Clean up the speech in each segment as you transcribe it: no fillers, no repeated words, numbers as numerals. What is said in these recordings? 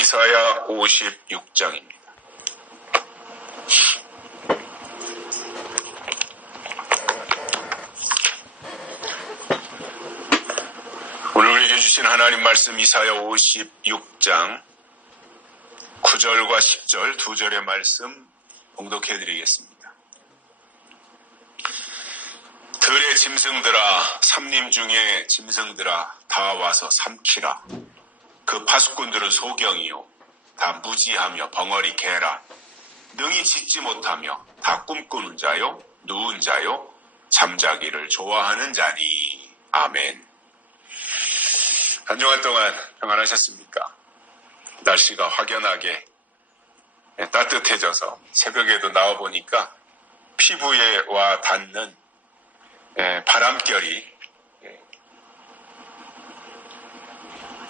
이사야 56장입니다. 오늘 우리에게 주신 하나님 말씀 이사야 56장 9절과 10절 두 절의 말씀 봉독해드리겠습니다. 들의 짐승들아, 삼림 중에 짐승들아, 다 와서 삼키라. 그 파수꾼들은 소경이요, 다 무지하며 벙어리 개라. 능히 짖지 못하며 다 꿈꾸는 자요, 누운 자요, 잠자기를 좋아하는 자니. 아멘. 한 주간 동안 평안하셨습니까? 날씨가 확연하게 따뜻해져서 새벽에도 나와보니까 피부에 와 닿는 바람결이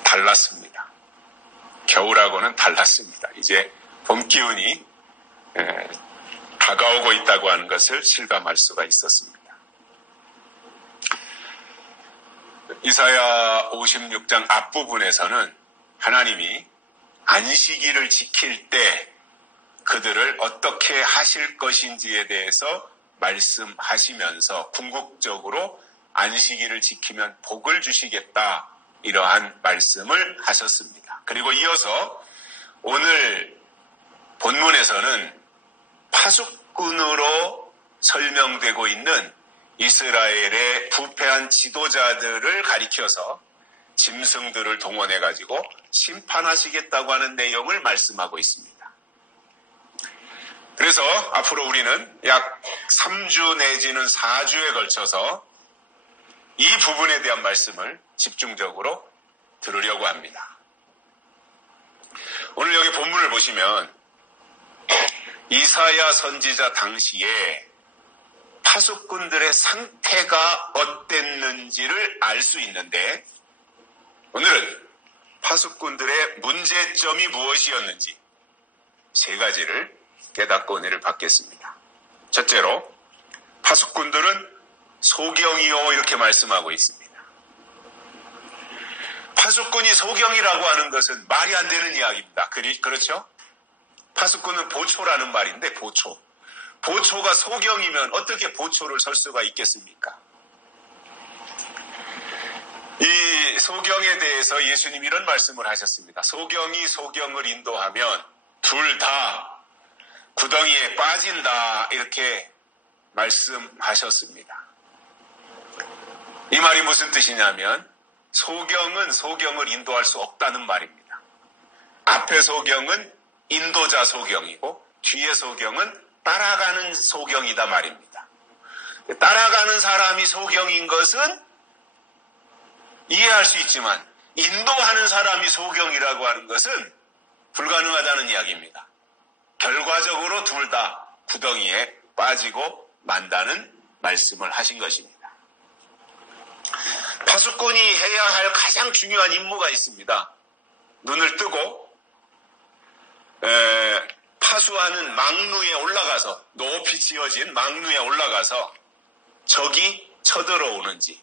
달랐습니다. 겨울하고는 달랐습니다. 이제 봄 기운이 다가오고 있다고 하는 것을 실감할 수가 있었습니다. 이사야 56장 앞부분에서는 하나님이 안식일을 지킬 때 그들을 어떻게 하실 것인지에 대해서 말씀하시면서 궁극적으로 안식일을 지키면 복을 주시겠다, 이러한 말씀을 하셨습니다. 그리고 이어서 오늘 본문에서는 파수꾼으로 설명되고 있는 이스라엘의 부패한 지도자들을 가리켜서 짐승들을 동원해가지고 심판하시겠다고 하는 내용을 말씀하고 있습니다. 그래서 앞으로 우리는 약 3주 내지는 4주에 걸쳐서 이 부분에 대한 말씀을 집중적으로 들으려고 합니다. 오늘 여기 본문을 보시면 이사야 선지자 당시에 파수꾼들의 상태가 어땠는지를 알 수 있는데, 오늘은 파수꾼들의 문제점이 무엇이었는지 세 가지를 깨닫고 은혜를 받겠습니다. 첫째로, 파수꾼들은 소경이요, 이렇게 말씀하고 있습니다. 파수꾼이 소경이라고 하는 것은 말이 안 되는 이야기입니다. 그렇죠? 파수꾼은 보초라는 말인데, 보초가 소경이면 어떻게 보초를 설 수가 있겠습니까? 이 소경에 대해서 예수님이 이런 말씀을 하셨습니다. 소경이 소경을 인도하면 둘 다 구덩이에 빠진다, 이렇게 말씀하셨습니다. 이 말이 무슨 뜻이냐면 소경은 소경을 인도할 수 없다는 말입니다. 앞에 소경은 인도자 소경이고 뒤에 소경은 따라가는 소경이다 말입니다. 따라가는 사람이 소경인 것은 이해할 수 있지만 인도하는 사람이 소경이라고 하는 것은 불가능하다는 이야기입니다. 결과적으로 둘 다 구덩이에 빠지고 만다는 말씀을 하신 것입니다. 파수꾼이 해야 할 가장 중요한 임무가 있습니다. 눈을 뜨고 파수하는 망루에 올라가서, 높이 지어진 망루에 올라가서 적이 쳐들어오는지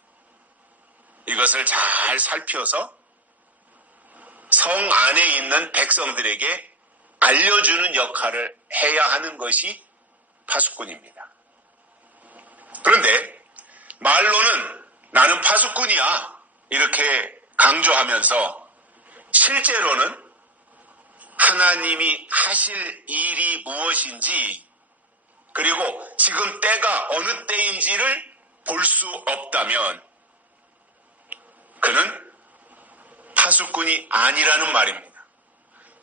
이것을 잘 살펴서 성 안에 있는 백성들에게 알려주는 역할을 해야 하는 것이 파수꾼입니다. 그런데 말로는 나는 파수꾼이야, 이렇게 강조하면서 실제로는 하나님이 하실 일이 무엇인지, 그리고 지금 때가 어느 때인지를 볼 수 없다면 그는 파수꾼이 아니라는 말입니다.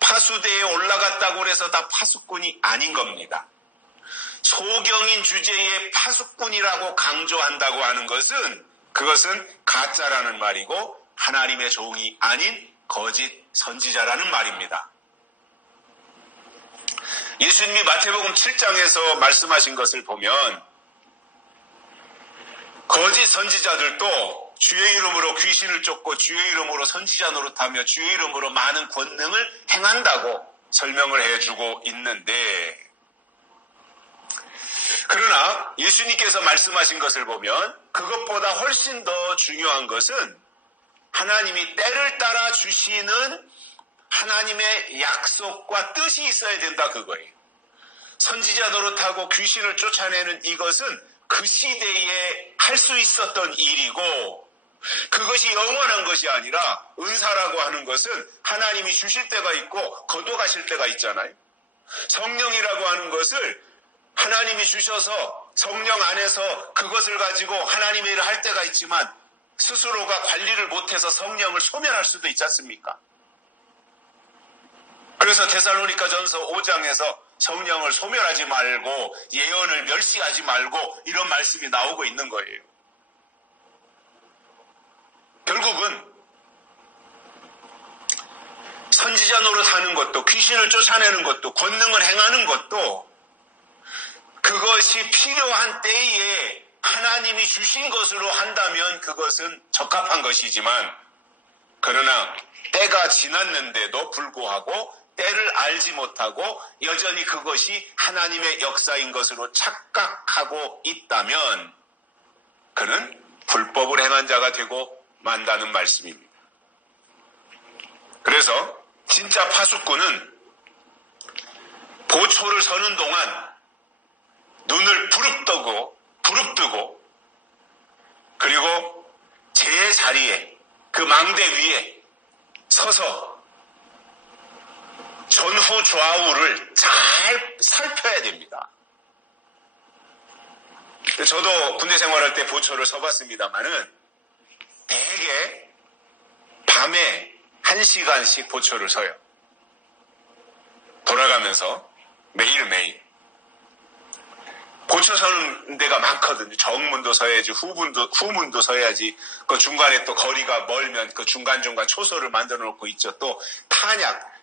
파수대에 올라갔다고 해서 다 파수꾼이 아닌 겁니다. 소경인 주제에 파수꾼이라고 강조한다고 하는 것은, 그것은 가짜라는 말이고 하나님의 종이 아닌 거짓 선지자라는 말입니다. 예수님이 마태복음 7장에서 말씀하신 것을 보면 거짓 선지자들도 주의 이름으로 귀신을 쫓고 주의 이름으로 선지자 노릇하며 주의 이름으로 많은 권능을 행한다고 설명을 해주고 있는데, 그러나 예수님께서 말씀하신 것을 보면 그것보다 훨씬 더 중요한 것은 하나님이 때를 따라 주시는 하나님의 약속과 뜻이 있어야 된다 그거예요. 선지자 노릇하고 귀신을 쫓아내는 이것은 그 시대에 할 수 있었던 일이고, 그것이 영원한 것이 아니라 은사라고 하는 것은 하나님이 주실 때가 있고 거둬가실 때가 있잖아요. 성령이라고 하는 것을 하나님이 주셔서 성령 안에서 그것을 가지고 하나님의 일을 할 때가 있지만 스스로가 관리를 못해서 성령을 소멸할 수도 있지 않습니까? 그래서 데살로니가전서 5장에서 성령을 소멸하지 말고 예언을 멸시하지 말고 이런 말씀이 나오고 있는 거예요. 결국은 선지자 노릇하는 것도 귀신을 쫓아내는 것도 권능을 행하는 것도 그것이 필요한 때에 하나님이 주신 것으로 한다면 그것은 적합한 것이지만, 그러나 때가 지났는데도 불구하고 때를 알지 못하고 여전히 그것이 하나님의 역사인 것으로 착각하고 있다면 그는 불법을 행한 자가 되고 만다는 말씀입니다. 그래서 진짜 파수꾼은 보초를 서는 동안 눈을 부릅뜨고 그리고 제 자리에 그 망대 위에 서서 전후 좌우를 잘 살펴야 됩니다. 저도 군대 생활할 때 보초를 서봤습니다만은 대개 밤에 1시간씩 보초를 서요. 돌아가면서 매일매일. 보초 서는 데가 많거든요. 정문도 서야지, 후문도 서야지, 그 중간에 또 거리가 멀면 그 중간중간 초소를 만들어 놓고 있죠. 또 탄약,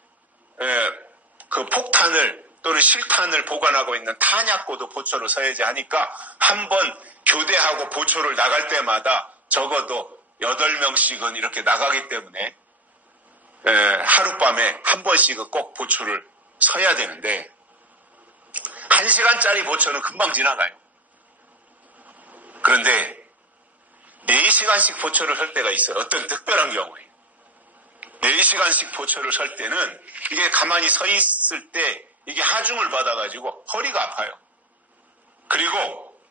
그 폭탄을 또는 실탄을 보관하고 있는 탄약고도 보초를 서야지 하니까 한 번 교대하고 보초를 나갈 때마다 적어도 8명씩은 이렇게 나가기 때문에 하룻밤에 한 번씩은 꼭 보초를 서야 되는데 1시간짜리 보초는 금방 지나가요. 그런데 4시간씩 보초를 설 때가 있어요. 어떤 특별한 경우에 4시간씩 보초를 설 때는 이게 가만히 서 있을 때 이게 하중을 받아가지고 허리가 아파요. 그리고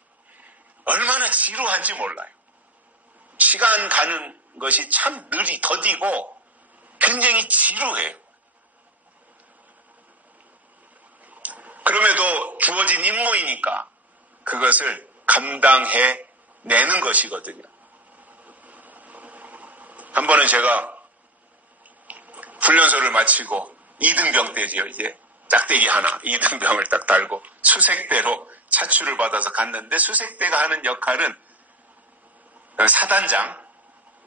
얼마나 지루한지 몰라요. 시간 가는 것이 참 더디고 굉장히 지루해요. 그럼에도 주어진 임무이니까 그것을 감당해 내는 것이거든요. 한 번은 제가 훈련소를 마치고 2등병 때지요. 이제 짝대기 하나 2등병을 딱 달고 수색대로 차출을 받아서 갔는데, 수색대가 하는 역할은 사단장,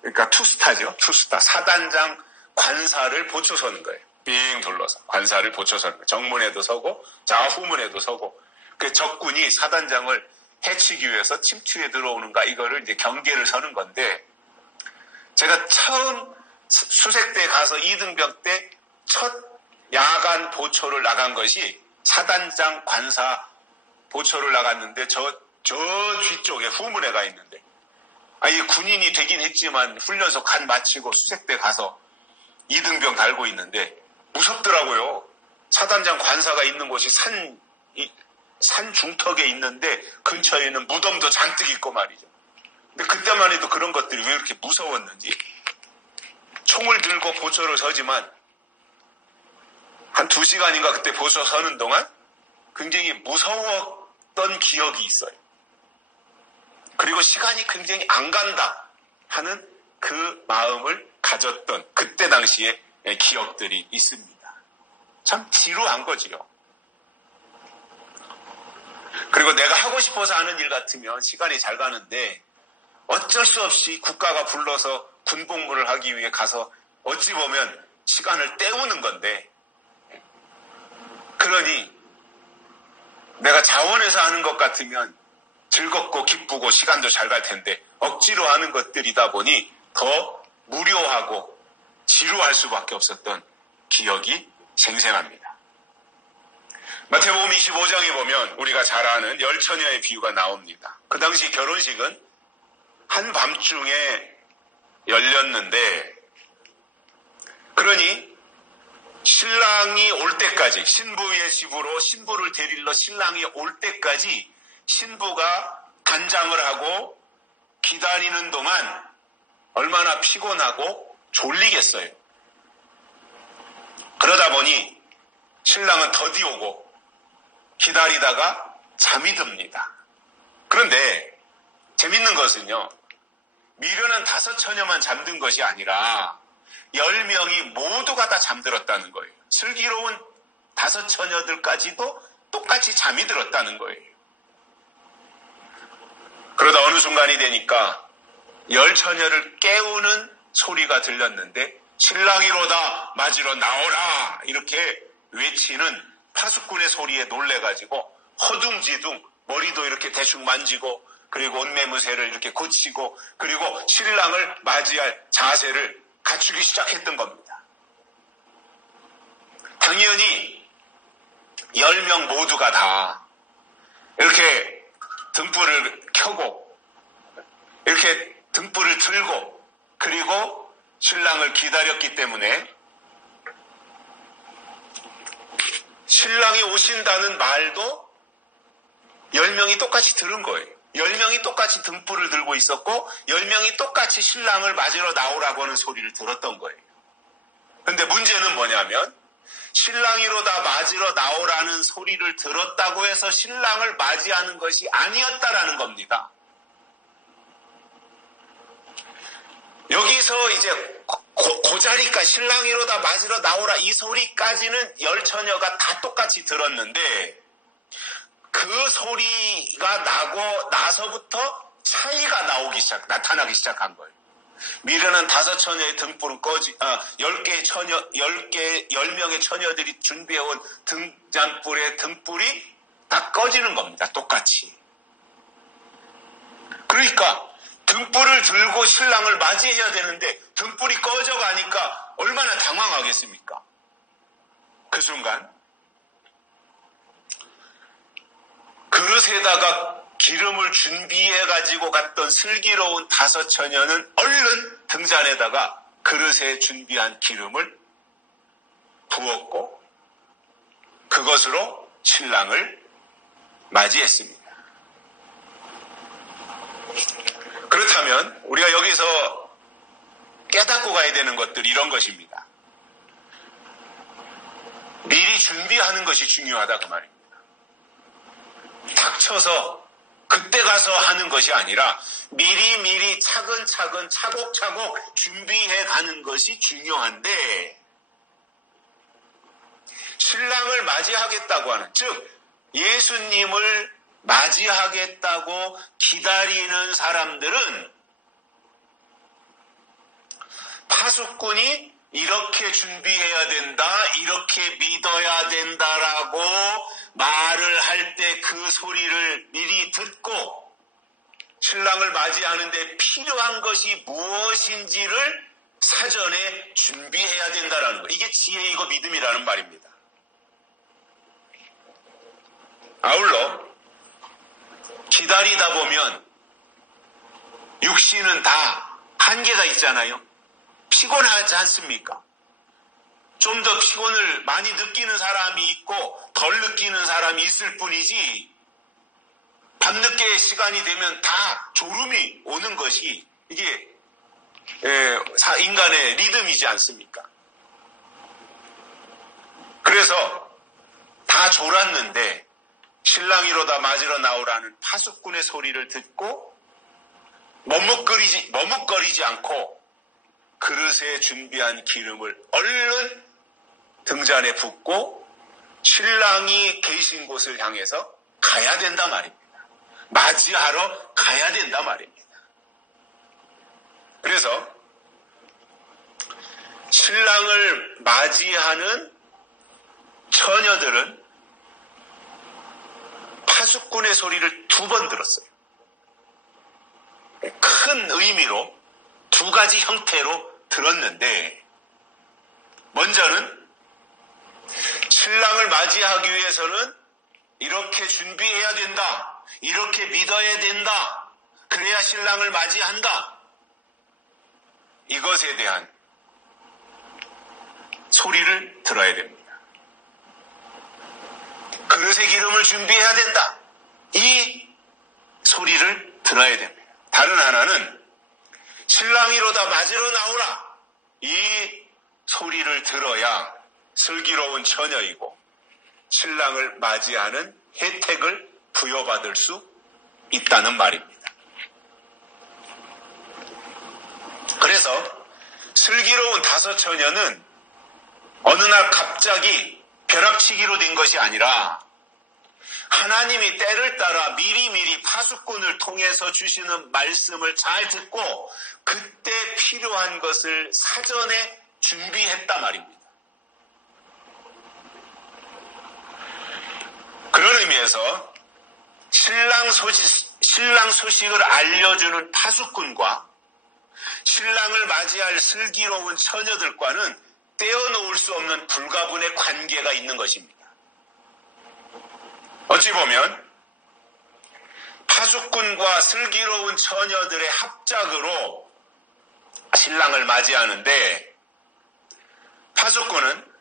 그러니까 투스타죠. 투스타. 사단장 관사를 보초 서는 거예요. 빙 둘러서 관사를 보초 서는 거예요. 정문에도 서고 좌후문에도 서고, 그 적군이 사단장을 해치기 위해서 침투에 들어오는가 이거를 이제 경계를 서는 건데, 제가 처음 수색대에 가서 2등병 때 첫 야간 보초를 나간 것이 사단장 관사 보초를 나갔는데 저 뒤쪽에 후문에 가 있는데, 이 군인이 되긴 했지만 훈련소 간 마치고 수색대 가서 2등병 달고 있는데 무섭더라고요. 사단장 관사가 있는 곳이 산 중턱에 있는데 근처에는 무덤도 잔뜩 있고 말이죠. 근데 그때만 해도 그런 것들이 왜 이렇게 무서웠는지, 총을 들고 보초를 서지만 한 2시간인가 그때 보초 서는 동안 굉장히 무서웠던 기억이 있어요. 그리고 시간이 굉장히 안 간다 하는 그 마음을 가졌던 그때 당시의 기억들이 있습니다. 참 지루한 거지요. 그리고 내가 하고 싶어서 하는 일 같으면 시간이 잘 가는데 어쩔 수 없이 국가가 불러서 군복무를 하기 위해 가서 어찌 보면 시간을 때우는 건데, 그러니 내가 자원해서 하는 것 같으면 즐겁고 기쁘고 시간도 잘 갈 텐데 억지로 하는 것들이다 보니 더 무료하고 지루할 수밖에 없었던 기억이 생생합니다. 마태복음 25장에 보면 우리가 잘 아는 열처녀의 비유가 나옵니다. 그 당시 결혼식은 한밤중에 열렸는데, 그러니 신랑이 올 때까지, 신부의 집으로 신부를 데리러 신랑이 올 때까지 신부가 단장을 하고 기다리는 동안 얼마나 피곤하고 졸리겠어요. 그러다 보니 신랑은 더디 오고 기다리다가 잠이 듭니다. 그런데 재밌는 것은요, 미련한 5 처녀만 잠든 것이 아니라 10명이 모두가 다 잠들었다는 거예요. 슬기로운 5 처녀들까지도 똑같이 잠이 들었다는 거예요. 그러다 어느 순간이 되니까 10 처녀를 깨우는 소리가 들렸는데, 신랑이로다 맞으러 나오라 이렇게 외치는 파수꾼의 소리에 놀래가지고 허둥지둥 머리도 이렇게 대충 만지고, 그리고 옷매무새를 이렇게 고치고, 그리고 신랑을 맞이할 자세를 갖추기 시작했던 겁니다. 당연히 10명 모두가 다 이렇게 등불을 켜고 이렇게 등불을 들고 그리고 신랑을 기다렸기 때문에 신랑이 오신다는 말도 10명이 똑같이 들은 거예요. 10명이 똑같이 등불을 들고 있었고 10명이 똑같이 신랑을 맞으러 나오라고 하는 소리를 들었던 거예요. 그런데 문제는 뭐냐면 신랑이로다 맞으러 나오라는 소리를 들었다고 해서 신랑을 맞이하는 것이 아니었다라는 겁니다. 여기서 이제 고자리까 신랑이로다 맞으러 나오라 이 소리까지는 10 처녀가 다 똑같이 들었는데, 그 소리가 나고 나서부터 차이가 나타나기 시작한 거예요. 미련한 5 처녀의 등불은 10명의 처녀들이 준비해온 등잔불의 등불이 다 꺼지는 겁니다. 똑같이. 그러니까 등불을 들고 신랑을 맞이해야 되는데 등불이 꺼져가니까 얼마나 당황하겠습니까? 그 순간 그릇에다가 기름을 준비해가지고 갔던 슬기로운 5 처녀는 얼른 등잔에다가 그릇에 준비한 기름을 부었고 그것으로 신랑을 맞이했습니다. 그렇다면 우리가 여기서 깨닫고 가야 되는 것들이 이런 것입니다. 미리 준비하는 것이 중요하다 그 말입니다. 닥쳐서 그때 가서 하는 것이 아니라 미리 차근차근 차곡차곡 준비해 가는 것이 중요한데, 신랑을 맞이하겠다고 하는, 즉 예수님을 맞이하겠다고 기다리는 사람들은 파수꾼이 이렇게 준비해야 된다, 이렇게 믿어야 된다라고 말을 할 때 그 소리를 미리 듣고 신랑을 맞이하는데 필요한 것이 무엇인지를 사전에 준비해야 된다라는 거예요. 이게 지혜이고 믿음이라는 말입니다. 아울러 기다리다 보면 육신은 다 한계가 있잖아요. 피곤하지 않습니까? 좀 더 피곤을 많이 느끼는 사람이 있고 덜 느끼는 사람이 있을 뿐이지, 밤늦게 시간이 되면 다 졸음이 오는 것이 이게 인간의 리듬이지 않습니까? 그래서 다 졸았는데 신랑이로다 맞으러 나오라는 파수꾼의 소리를 듣고 머뭇거리지 않고 그릇에 준비한 기름을 얼른 등잔에 붓고 신랑이 계신 곳을 향해서 가야 된다 말입니다. 맞이하러 가야 된다 말입니다. 그래서 신랑을 맞이하는 처녀들은 파수꾼의 소리를 2번 들었어요. 큰 의미로 2가지 형태로 들었는데, 먼저는 신랑을 맞이하기 위해서는 이렇게 준비해야 된다, 이렇게 믿어야 된다, 그래야 신랑을 맞이한다, 이것에 대한 소리를 들어야 됩니다. 그릇에 기름을 준비해야 된다. 이 소리를 들어야 됩니다. 다른 하나는 신랑이로다 맞으러 나오라. 이 소리를 들어야 슬기로운 처녀이고 신랑을 맞이하는 혜택을 부여받을 수 있다는 말입니다. 그래서 슬기로운 다섯 처녀는 어느 날 갑자기 벼락치기로 된 것이 아니라 하나님이 때를 따라 미리미리 파수꾼을 통해서 주시는 말씀을 잘 듣고 그때 필요한 것을 사전에 준비했단 말입니다. 그런 의미에서 신랑 소식을 알려주는 파수꾼과 신랑을 맞이할 슬기로운 처녀들과는 떼어놓을 수 없는 불가분의 관계가 있는 것입니다. 어찌 보면 파수꾼과 슬기로운 처녀들의 합작으로 신랑을 맞이하는데 파수꾼은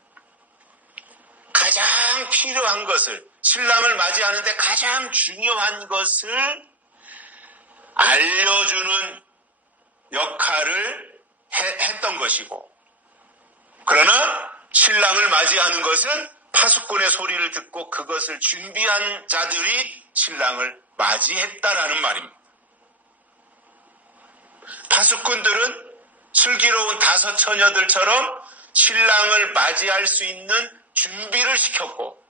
가장 필요한 것을 신랑을 맞이하는데 가장 중요한 것을 알려주는 역할을 했던 것이고 그러나 신랑을 맞이하는 것은 파수꾼의 소리를 듣고 그것을 준비한 자들이 신랑을 맞이했다라는 말입니다. 파수꾼들은 슬기로운 다섯 처녀들처럼 신랑을 맞이할 수 있는 준비를 시켰고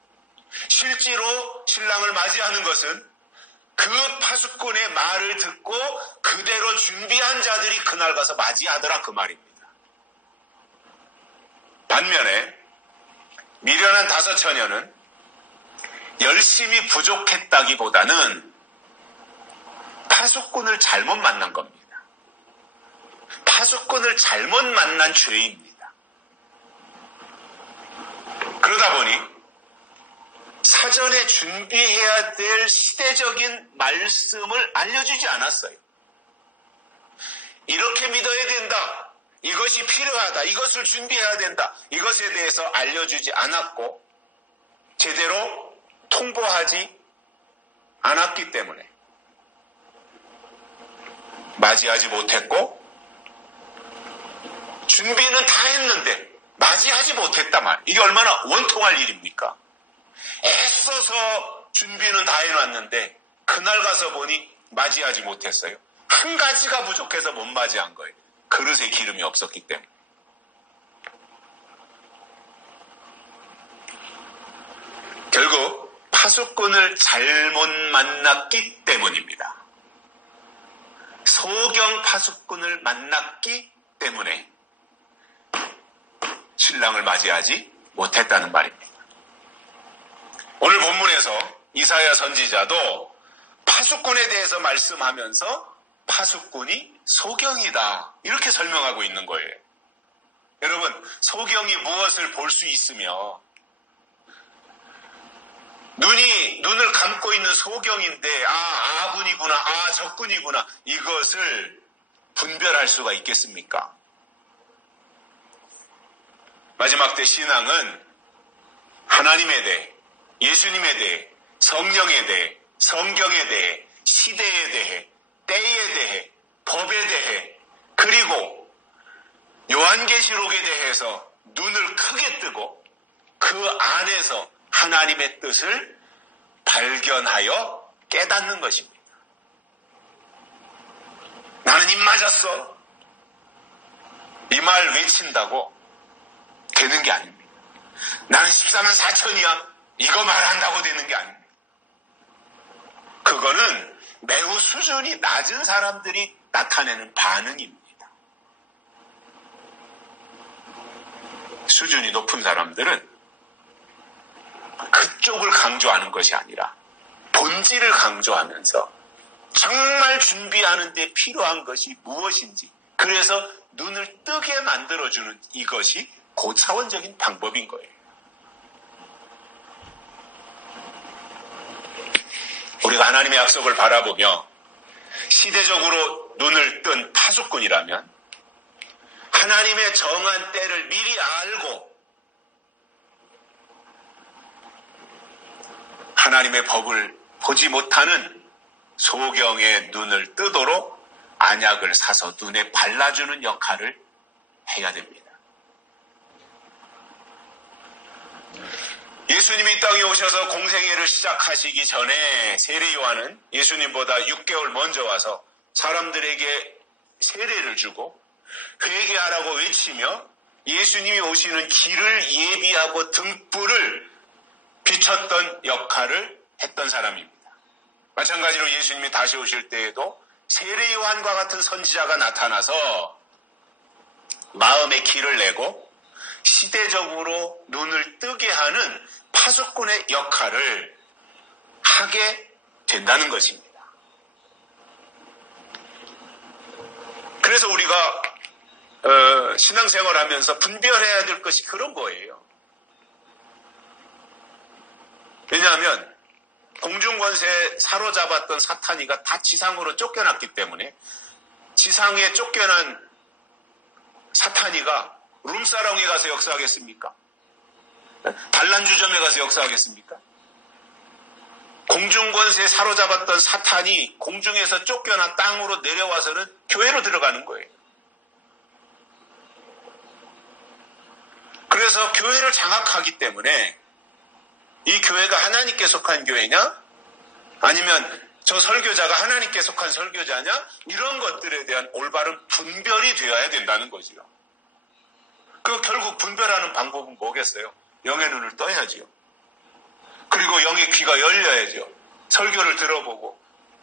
실제로 신랑을 맞이하는 것은 그 파수꾼의 말을 듣고 그대로 준비한 자들이 그날 가서 맞이하더라 그 말입니다. 반면에 미련한 다섯 처녀는 열심히 부족했다기보다는 파수꾼을 잘못 만난 겁니다. 파수꾼을 잘못 만난 죄입니다. 그러다 보니 사전에 준비해야 될 시대적인 말씀을 알려주지 않았어요. 이렇게 믿어야 된다. 이것이 필요하다. 이것을 준비해야 된다. 이것에 대해서 알려주지 않았고 제대로 통보하지 않았기 때문에 맞이하지 못했고 준비는 다 했는데 맞이하지 못했다 말. 이게 얼마나 원통할 일입니까? 애써서 준비는 다 해놨는데 그날 가서 보니 맞이하지 못했어요. 한 가지가 부족해서 못 맞이한 거예요. 그릇에 기름이 없었기 때문에. 결국 파수꾼을 잘못 만났기 때문입니다. 소경 파수꾼을 만났기 때문에 신랑을 맞이하지 못했다는 말입니다. 오늘 본문에서 이사야 선지자도 파수꾼에 대해서 말씀하면서 파수꾼이 소경이다 이렇게 설명하고 있는 거예요. 여러분 소경이 무엇을 볼 수 있으며 눈을 감고 있는 소경인데 아군이구나 적군이구나 이것을 분별할 수가 있겠습니까? 마지막 때 신앙은 하나님에 대해 예수님에 대해 성령에 대해 성경에 대해 시대에 대해 때에 대해 법에 대해 그리고 요한계시록에 대해서 눈을 크게 뜨고 그 안에서 하나님의 뜻을 발견하여 깨닫는 것입니다. 나는 입 맞았어. 이 말 외친다고 되는 게 아닙니다. 나는 14만 4천이야. 이거 말한다고 되는 게 아닙니다. 그거는 매우 수준이 낮은 사람들이 나타내는 반응입니다. 수준이 높은 사람들은 그쪽을 강조하는 것이 아니라 본질을 강조하면서 정말 준비하는 데 필요한 것이 무엇인지 그래서 눈을 뜨게 만들어주는 이것이 고차원적인 방법인 거예요. 우리가 하나님의 약속을 바라보며 시대적으로 눈을 뜬 파수꾼이라면 하나님의 정한 때를 미리 알고 하나님의 법을 보지 못하는 소경의 눈을 뜨도록 안약을 사서 눈에 발라주는 역할을 해야 됩니다. 예수님이 이 땅에 오셔서 공생애를 시작하시기 전에 세례 요한은 예수님보다 6개월 먼저 와서 사람들에게 세례를 주고 회개하라고 외치며 예수님이 오시는 길을 예비하고 등불을 비췄던 역할을 했던 사람입니다. 마찬가지로 예수님이 다시 오실 때에도 세례 요한과 같은 선지자가 나타나서 마음의 길을 내고 시대적으로 눈을 뜨게 하는 파수꾼의 역할을 하게 된다는 것입니다. 그래서 우리가 신앙생활하면서 분별해야 될 것이 그런 거예요. 왜냐하면 공중권세에 사로잡았던 사탄이가 다 지상으로 쫓겨났기 때문에 지상에 쫓겨난 사탄이가 룸사롱에 가서 역사하겠습니까? 단란주점에 가서 역사하겠습니까? 공중권세에 사로잡았던 사탄이 공중에서 쫓겨나 땅으로 내려와서는 교회로 들어가는 거예요. 그래서 교회를 장악하기 때문에 이 교회가 하나님께 속한 교회냐? 아니면 저 설교자가 하나님께 속한 설교자냐? 이런 것들에 대한 올바른 분별이 되어야 된다는 거지요. 그 결국 분별하는 방법은 뭐겠어요? 영의 눈을 떠야지요. 그리고 영의 귀가 열려야죠. 설교를 들어보고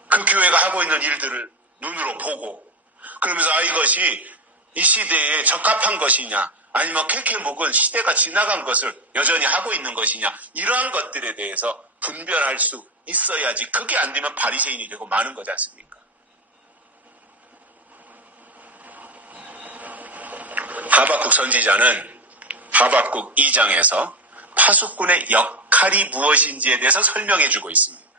그 교회가 하고 있는 일들을 눈으로 보고 그러면서 이것이 이 시대에 적합한 것이냐 아니면 캐캐묵은 시대가 지나간 것을 여전히 하고 있는 것이냐 이러한 것들에 대해서 분별할 수 있어야지. 그게 안 되면 바리새인이 되고 마는 거지 않습니까? 하박국 선지자는 하박국 2장에서 파수꾼의 역할이 무엇인지에 대해서 설명해 주고 있습니다.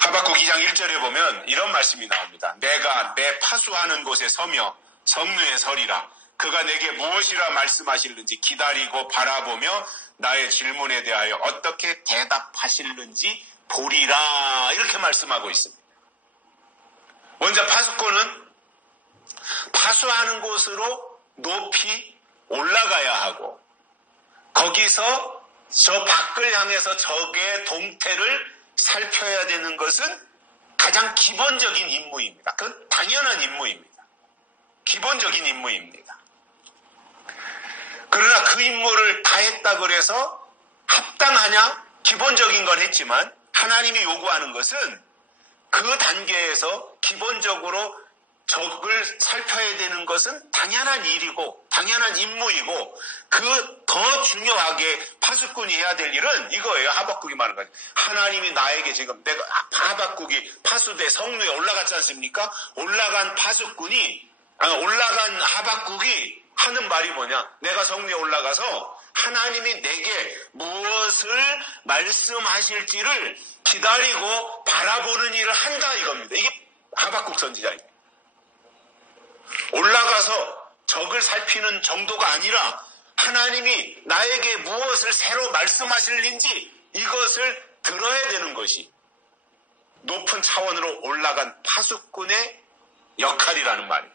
하박국 2장 1절에 보면 이런 말씀이 나옵니다. 내가 내 파수하는 곳에 서며 성루에 서리라. 그가 내게 무엇이라 말씀하실는지 기다리고 바라보며 나의 질문에 대하여 어떻게 대답하실는지 보리라. 이렇게 말씀하고 있습니다. 먼저 파수꾼은 파수하는 곳으로 높이 올라가야 하고 거기서 저 밖을 향해서 적의 동태를 살펴야 되는 것은 가장 기본적인 임무입니다. 그건 당연한 임무입니다. 기본적인 임무입니다. 그러나 그 임무를 다 했다 그래서 합당하냐? 기본적인 건 했지만 하나님이 요구하는 것은 그 단계에서 기본적으로 적을 살펴야 되는 것은 당연한 일이고 당연한 임무이고 그 더 중요하게 파수꾼이 해야 될 일은 이거예요. 하박국이 말하는 거죠. 하나님이 나에게 지금 내가 하박국이 파수대 성루에 올라갔지 않습니까? 올라간 하박국이 하는 말이 뭐냐? 내가 성루에 올라가서 하나님이 내게 무엇을 말씀하실지를 기다리고 바라보는 일을 한다 이겁니다. 이게 하박국 선지자입니다. 올라가서 적을 살피는 정도가 아니라 하나님이 나에게 무엇을 새로 말씀하실는지 이것을 들어야 되는 것이 높은 차원으로 올라간 파수꾼의 역할이라는 말이에요.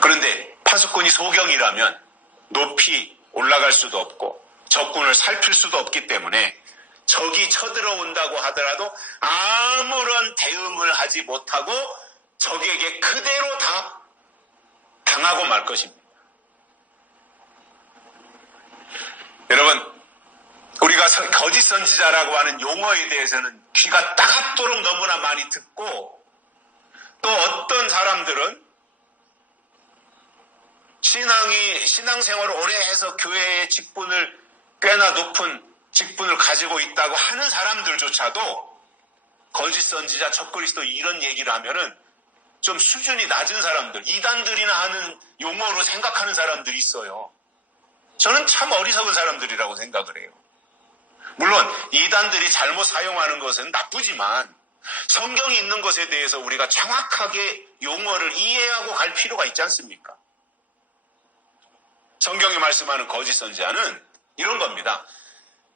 그런데 파수꾼이 소경이라면 높이 올라갈 수도 없고 적군을 살필 수도 없기 때문에 적이 쳐들어온다고 하더라도 아무런 대응을 하지 못하고 적에게 그대로 다 당하고 말 것입니다. 여러분, 우리가 거짓 선지자라고 하는 용어에 대해서는 귀가 따갑도록 너무나 많이 듣고 또 어떤 사람들은 신앙생활을 오래 해서 교회의 직분을 꽤나 높은 직분을 가지고 있다고 하는 사람들조차도 거짓 선지자, 적그리스도 이런 얘기를 하면은 좀 수준이 낮은 사람들, 이단들이나 하는 용어로 생각하는 사람들이 있어요. 저는 참 어리석은 사람들이라고 생각을 해요. 물론 이단들이 잘못 사용하는 것은 나쁘지만 성경이 있는 것에 대해서 우리가 정확하게 용어를 이해하고 갈 필요가 있지 않습니까? 성경이 말씀하는 거짓 선지자는 이런 겁니다.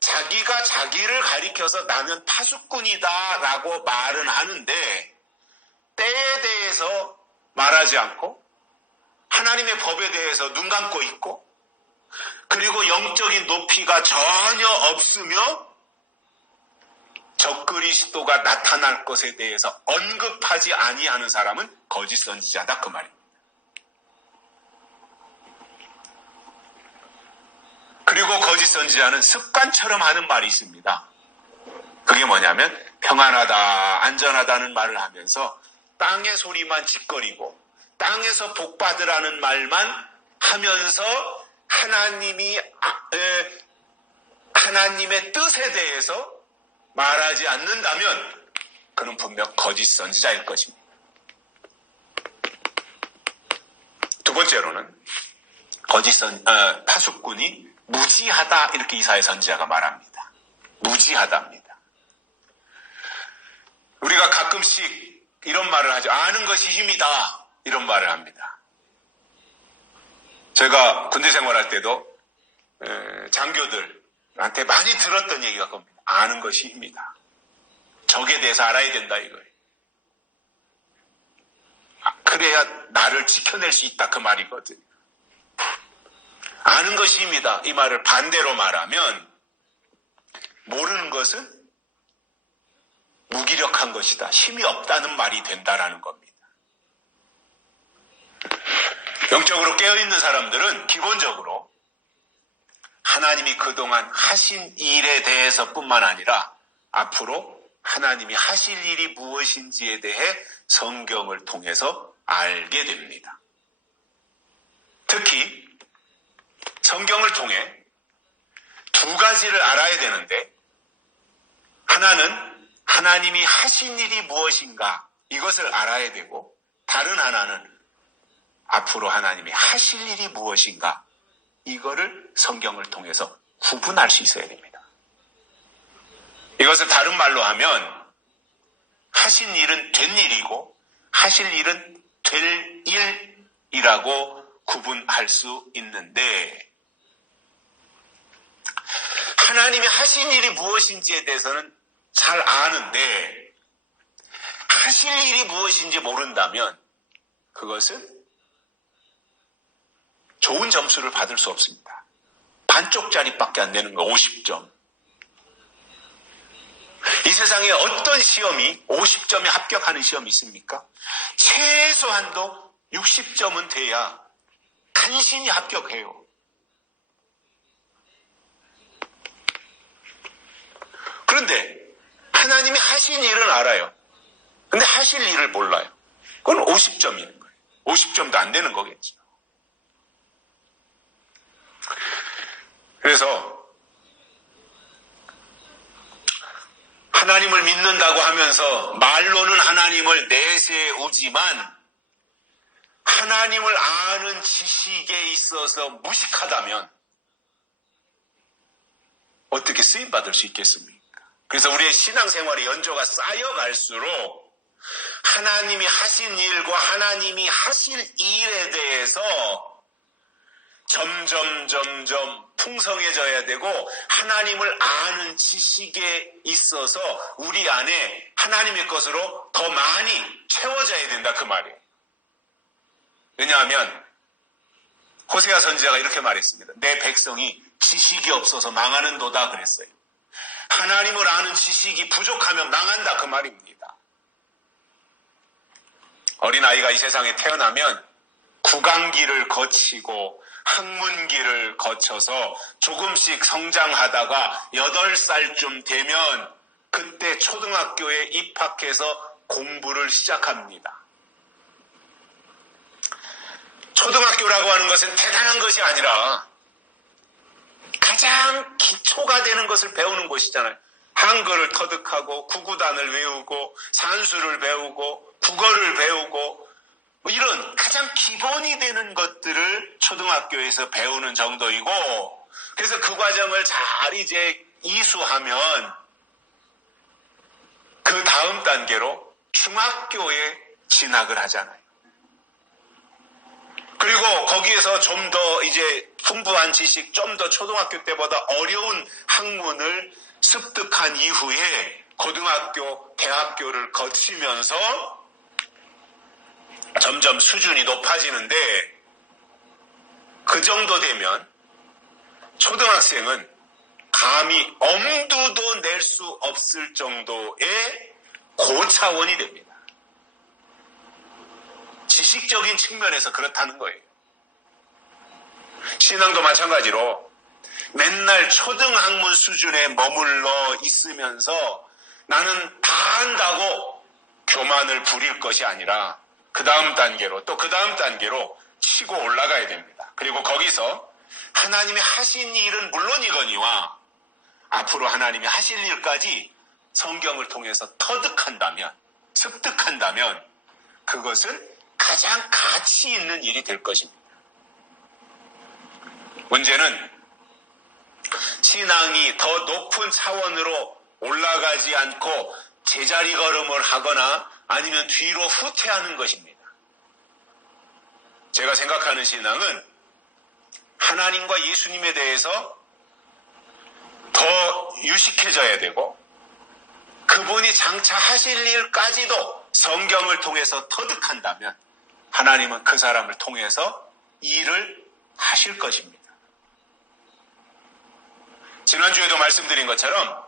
자기가 자기를 가리켜서 나는 파수꾼이다 라고 말은 하는데 때에 대해서 말하지 않고 하나님의 법에 대해서 눈 감고 있고 그리고 영적인 높이가 전혀 없으며 적그리스도가 나타날 것에 대해서 언급하지 아니하는 사람은 거짓 선지자다 그 말입니다. 그리고 거짓 선지자는 습관처럼 하는 말이 있습니다. 그게 뭐냐면 평안하다, 안전하다는 말을 하면서 땅의 소리만 짓거리고 땅에서 복받으라는 말만 하면서 하나님의 뜻에 대해서 말하지 않는다면 그는 분명 거짓 선지자일 것입니다. 두 번째로는 파수꾼이 무지하다 이렇게 이사야 선지자가 말합니다. 무지하답니다. 우리가 가끔씩 이런 말을 하죠. 아는 것이 힘이다 이런 말을 합니다. 제가 군대 생활할 때도 장교들한테 많이 들었던 얘기가 겁니다. 아는 것이 힘이다. 적에 대해서 알아야 된다 이거예요. 그래야 나를 지켜낼 수 있다 그 말이거든요. 아는 것이 힘이다. 이 말을 반대로 말하면 모르는 것은 무기력한 것이다. 힘이 없다는 말이 된다라는 겁니다. 영적으로 깨어있는 사람들은 기본적으로 하나님이 그동안 하신 일에 대해서뿐만 아니라 앞으로 하나님이 하실 일이 무엇인지에 대해 성경을 통해서 알게 됩니다. 특히 성경을 통해 두 가지를 알아야 되는데 하나는 하나님이 하신 일이 무엇인가 이것을 알아야 되고 다른 하나는 앞으로 하나님이 하실 일이 무엇인가 이거를 성경을 통해서 구분할 수 있어야 됩니다. 이것을 다른 말로 하면 하신 일은 된 일이고 하실 일은 될 일이라고 구분할 수 있는데 하나님이 하신 일이 무엇인지에 대해서는 잘 아는데 하실 일이 무엇인지 모른다면 그것은 좋은 점수를 받을 수 없습니다. 반쪽짜리밖에 안 되는 거 50점. 이 세상에 어떤 시험이 50점에 합격하는 시험이 있습니까? 최소한도 60점은 돼야 간신히 합격해요. 그런데 하나님이 하신 일은 알아요. 근데 하실 일을 몰라요. 그건 50점이는 거예요. 50점도 안 되는 거겠죠. 그래서 하나님을 믿는다고 하면서 말로는 하나님을 내세우지만 하나님을 아는 지식에 있어서 무식하다면 어떻게 쓰임받을 수 있겠습니까? 그래서 우리의 신앙생활의 연조가 쌓여갈수록 하나님이 하신 일과 하나님이 하실 일에 대해서 점점 풍성해져야 되고 하나님을 아는 지식에 있어서 우리 안에 하나님의 것으로 더 많이 채워져야 된다 그 말이에요. 왜냐하면 호세아 선지자가 이렇게 말했습니다. 내 백성이 지식이 없어서 망하는도다 그랬어요. 하나님을 아는 지식이 부족하면 망한다 그 말입니다. 어린아이가 이 세상에 태어나면 구강기를 거치고 학문기를 거쳐서 조금씩 성장하다가 8살쯤 되면 그때 초등학교에 입학해서 공부를 시작합니다. 초등학교라고 하는 것은 대단한 것이 아니라 가장 기초가 되는 것을 배우는 곳이잖아요. 한글을 터득하고 구구단을 외우고 산수를 배우고 국어를 배우고 이런 가장 기본이 되는 것들을 초등학교에서 배우는 정도이고 그래서 그 과정을 잘 이제 이수하면 그 다음 단계로 중학교에 진학을 하잖아요. 그리고 거기에서 좀 더 이제 풍부한 지식, 좀 더 초등학교 때보다 어려운 학문을 습득한 이후에 고등학교, 대학교를 거치면서 점점 수준이 높아지는데, 그 정도 되면 초등학생은 감히 엄두도 낼 수 없을 정도의 고차원이 됩니다. 지식적인 측면에서 그렇다는 거예요. 신앙도 마찬가지로 맨날 초등학문 수준에 머물러 있으면서 나는 다 안다고 교만을 부릴 것이 아니라 그 다음 단계로, 또 그 다음 단계로 치고 올라가야 됩니다. 그리고 거기서 하나님이 하신 일은 물론이거니와 앞으로 하나님이 하실 일까지 성경을 통해서 터득한다면, 습득한다면 그것은 가장 가치 있는 일이 될 것입니다. 문제는 신앙이 더 높은 차원으로 올라가지 않고 제자리 걸음을 하거나 아니면 뒤로 후퇴하는 것입니다. 제가 생각하는 신앙은 하나님과 예수님에 대해서 더 유식해져야 되고, 그분이 장차 하실 일까지도 성경을 통해서 터득한다면 하나님은 그 사람을 통해서 일을 하실 것입니다. 지난주에도 말씀드린 것처럼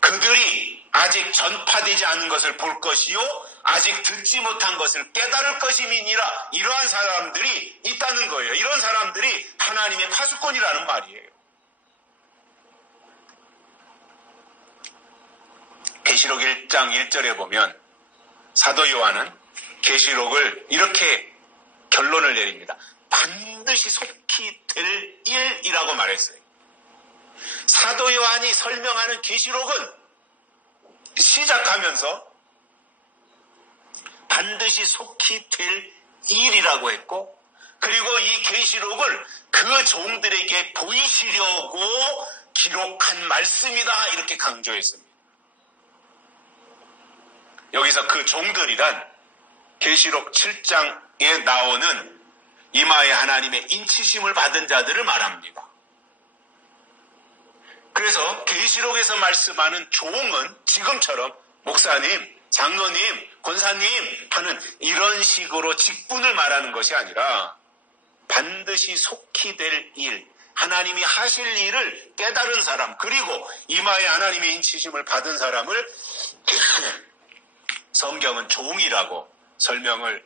그들이 아직 전파되지 않은 것을 볼 것이요 아직 듣지 못한 것을 깨달을 것임이니라, 이러한 사람들이 있다는 거예요. 이런 사람들이 하나님의 파수꾼이라는 말이에요. 계시록 1장 1절에 보면 사도 요한은 계시록을 이렇게 결론을 내립니다. 반드시 속히 될 일이라고 말했어요. 사도 요한이 설명하는 계시록은 시작하면서 반드시 속히 될 일이라고 했고, 그리고 이 계시록을 그 종들에게 보이시려고 기록한 말씀이다, 이렇게 강조했습니다. 여기서 그 종들이란 계시록 7장에 나오는 이마에 하나님의 인치심을 받은 자들을 말합니다. 그래서 계시록에서 말씀하는 종은 지금처럼 목사님, 장로님, 권사님 하는 이런 식으로 직분을 말하는 것이 아니라 반드시 속히 될 일, 하나님이 하실 일을 깨달은 사람, 그리고 이마에 하나님의 인치심을 받은 사람을 성경은 종이라고 설명을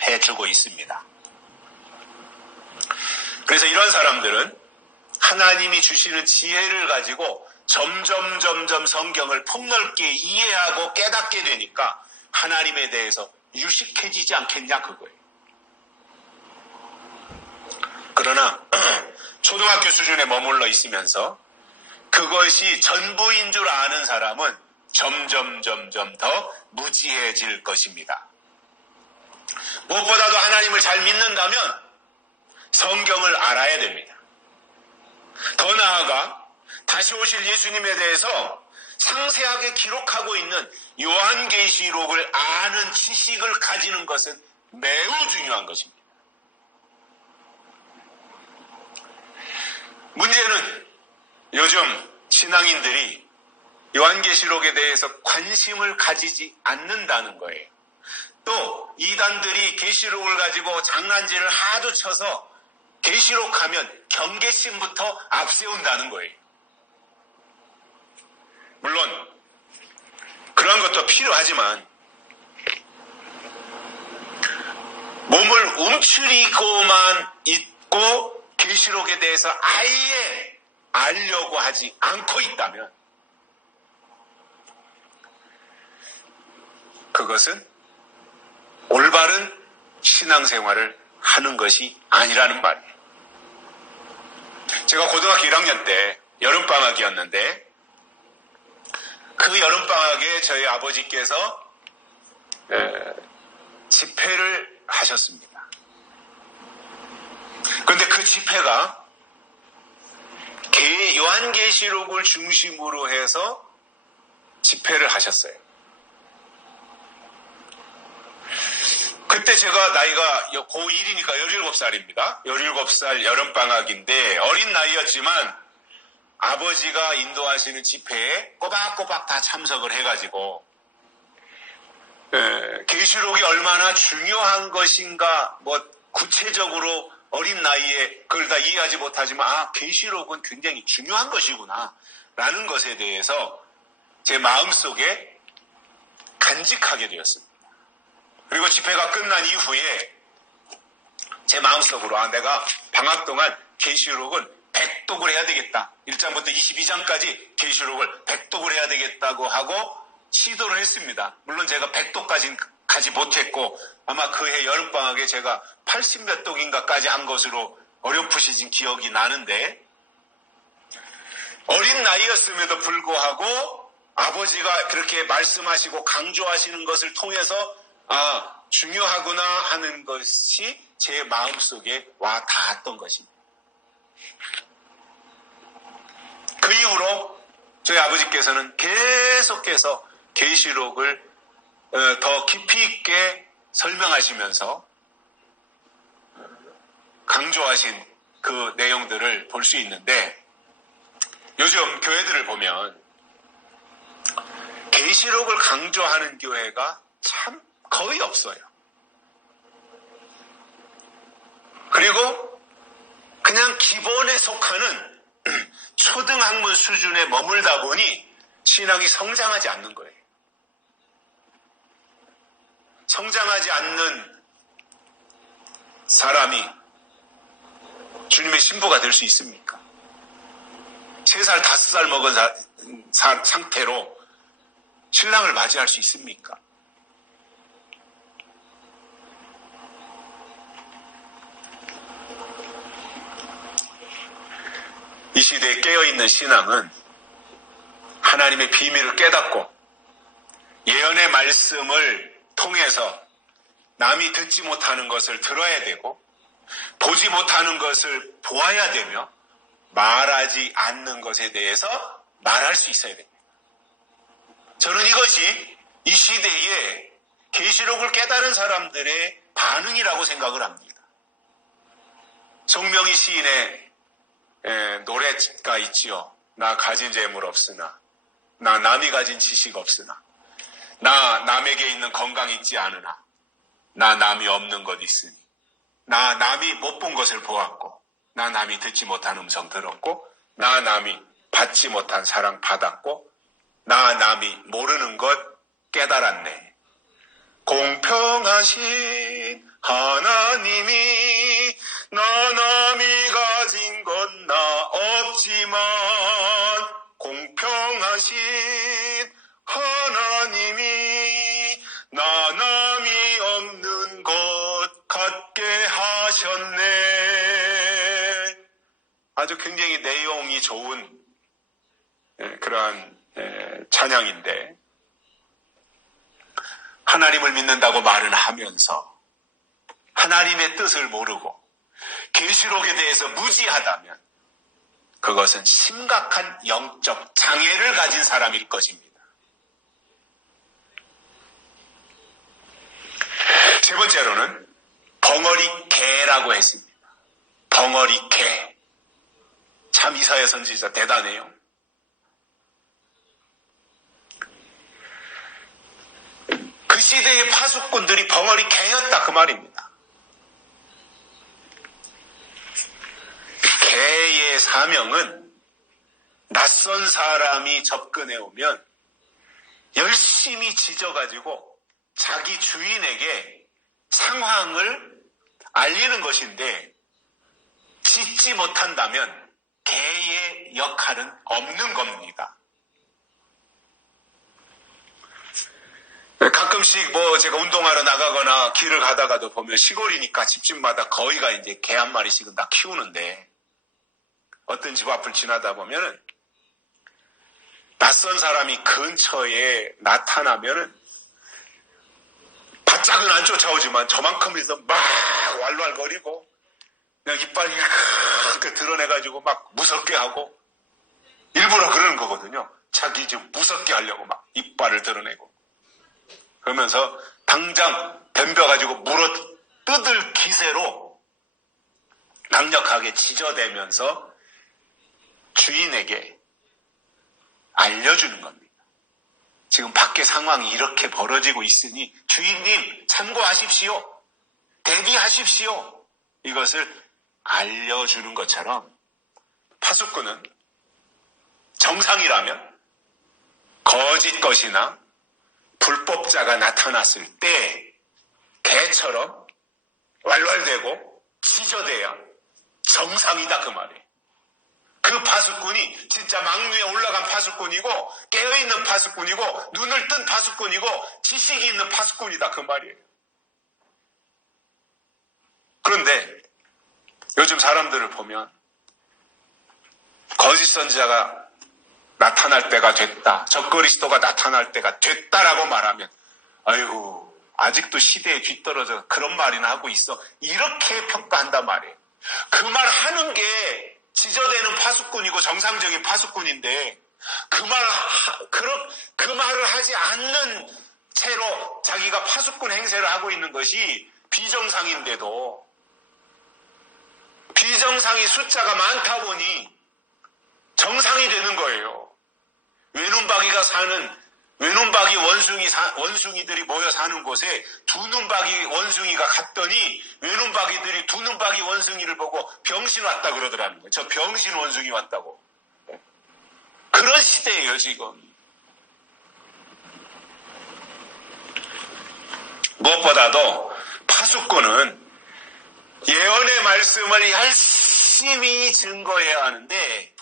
해주고 있습니다. 그래서 이런 사람들은 하나님이 주시는 지혜를 가지고 점점 성경을 폭넓게 이해하고 깨닫게 되니까 하나님에 대해서 유식해지지 않겠냐, 그거예요. 그러나 초등학교 수준에 머물러 있으면서 그것이 전부인 줄 아는 사람은 점점 더 무지해질 것입니다. 무엇보다도 하나님을 잘 믿는다면 성경을 알아야 됩니다. 더 나아가 다시 오실 예수님에 대해서 상세하게 기록하고 있는 요한계시록을 아는 지식을 가지는 것은 매우 중요한 것입니다. 문제는 요즘 신앙인들이 요한계시록에 대해서 관심을 가지지 않는다는 거예요. 또 이단들이 계시록을 가지고 장난질을 하도 쳐서 계시록하면 경계심부터 앞세운다는 거예요. 물론 그런 것도 필요하지만 몸을 움츠리고만 있고 계시록에 대해서 아예 알려고 하지 않고 있다면 그것은 올바른 신앙생활을 하는 것이 아니라는 말이에요. 제가 고등학교 1학년 때 여름방학이었는데 그 여름방학에 저희 아버지께서 집회를 하셨습니다. 그런데 그 집회가 요한계시록을 중심으로 해서 집회를 하셨어요. 그때 그때 제가 나이가 고1이니까 17살입니다. 17살 여름방학인데 어린 나이였지만 아버지가 인도하시는 집회에 꼬박꼬박 다 참석을 해가지고 계시록이 얼마나 중요한 것인가 뭐 구체적으로 어린 나이에 그걸 다 이해하지 못하지만 계시록은 굉장히 중요한 것이구나 라는 것에 대해서 제 마음속에 간직하게 되었습니다. 그리고 집회가 끝난 이후에 제 마음속으로 내가 방학 동안 계시록은 100독을 해야 되겠다. 1장부터 22장까지 계시록을 100독을 해야 되겠다고 하고 시도를 했습니다. 물론 제가 100독까지는 가지 못했고 아마 그해 여름방학에 제가 80몇 독인가까지 한 것으로 어렴풋이 기억이 나는데 어린 나이였음에도 불구하고 아버지가 그렇게 말씀하시고 강조하시는 것을 통해서 중요하구나 하는 것이 제 마음속에 와 닿았던 것입니다. 그 이후로 저희 아버지께서는 계속해서 계시록을 더 깊이 있게 설명하시면서 강조하신 그 내용들을 볼 수 있는데 요즘 교회들을 보면 계시록을 강조하는 교회가 참 거의 없어요. 그리고 그냥 기본에 속하는 초등학문 수준에 머물다 보니 신앙이 성장하지 않는 거예요. 성장하지 않는 사람이 주님의 신부가 될 수 있습니까? 3살, 5살 먹은 상태로 신랑을 맞이할 수 있습니까? 이 시대에 깨어있는 신앙은 하나님의 비밀을 깨닫고 예언의 말씀을 통해서 남이 듣지 못하는 것을 들어야 되고 보지 못하는 것을 보아야 되며 말하지 않는 것에 대해서 말할 수 있어야 됩니다. 저는 이것이 이 시대에 계시록을 깨달은 사람들의 반응이라고 생각을 합니다. 송명희 시인의 노래가 있지요. 나 가진 재물 없으나 나 남이 가진 지식 없으나 나 남에게 있는 건강 있지 않으나 나 남이 없는 것 있으니 나 남이 못 본 것을 보았고 나 남이 듣지 못한 음성 들었고 나 남이 받지 못한 사랑 받았고 나 남이 모르는 것 깨달았네. 공평하신 하나님이 나 남이 가진 건 나 없지만 공평하신 하나님이 나 남이 없는 것 같게 하셨네. 아주 굉장히 내용이 좋은 그러한 찬양인데 하나님을 믿는다고 말은 하면서 하나님의 뜻을 모르고 계시록에 대해서 무지하다면 그것은 심각한 영적 장애를 가진 사람일 것입니다. 세 번째로는 벙어리 개라고 했습니다. 벙어리 개. 참 이사야 선지자 대단해요. 그 시대의 파수꾼들이 벙어리 개였다 그 말입니다. 개의 사명은 낯선 사람이 접근해 오면 열심히 짖어가지고 자기 주인에게 상황을 알리는 것인데 짖지 못한다면 개의 역할은 없는 겁니다. 가끔씩 제가 운동하러 나가거나 길을 가다가도 보면 시골이니까 집집마다 거의가 이제 개 한 마리씩은 다 키우는데 어떤 집 앞을 지나다 보면은 낯선 사람이 근처에 나타나면은 바짝은 안 쫓아오지만 저만큼에서 막 왈왈거리고 그냥 이빨 이렇게 드러내가지고 막 무섭게 하고 일부러 그러는 거거든요. 자기 좀 무섭게 하려고 막 이빨을 드러내고 그러면서 당장 덤벼가지고 물어 뜯을 기세로 강력하게 지저대면서 주인에게 알려주는 겁니다. 지금 밖에 상황이 이렇게 벌어지고 있으니 주인님 참고하십시오. 대비하십시오. 이것을 알려주는 것처럼 파수꾼은 정상이라면 거짓 것이나 불법자가 나타났을 때 개처럼 왈왈대고 지저대야 정상이다 그 말이에요. 그 파수꾼이 진짜 망루에 올라간 파수꾼이고 깨어있는 파수꾼이고 눈을 뜬 파수꾼이고 지식이 있는 파수꾼이다 그 말이에요. 그런데 요즘 사람들을 보면 거짓 선지자가 나타날 때가 됐다, 적그리스도가 나타날 때가 됐다라고 말하면 아이고 아직도 시대에 뒤떨어져 그런 말이나 하고 있어, 이렇게 평가한단 말이에요. 그 말 하는 게 지저대는 파수꾼이고 정상적인 파수꾼인데 그 말을 하지 않는 채로 자기가 파수꾼 행세를 하고 있는 것이 비정상인데도 비정상이 숫자가 많다 보니 정상이 되는 거예요. 외눈박이 원숭이들이 모여 사는 곳에 두눈박이 원숭이가 갔더니 외눈박이들이 두눈박이 원숭이를 보고 병신 왔다 그러더라는 거예요. 저 병신 원숭이 왔다고. 그런 시대예요 지금. 무엇보다도 파수꾼은 예언의 말씀을 열심히 증거해야 하는데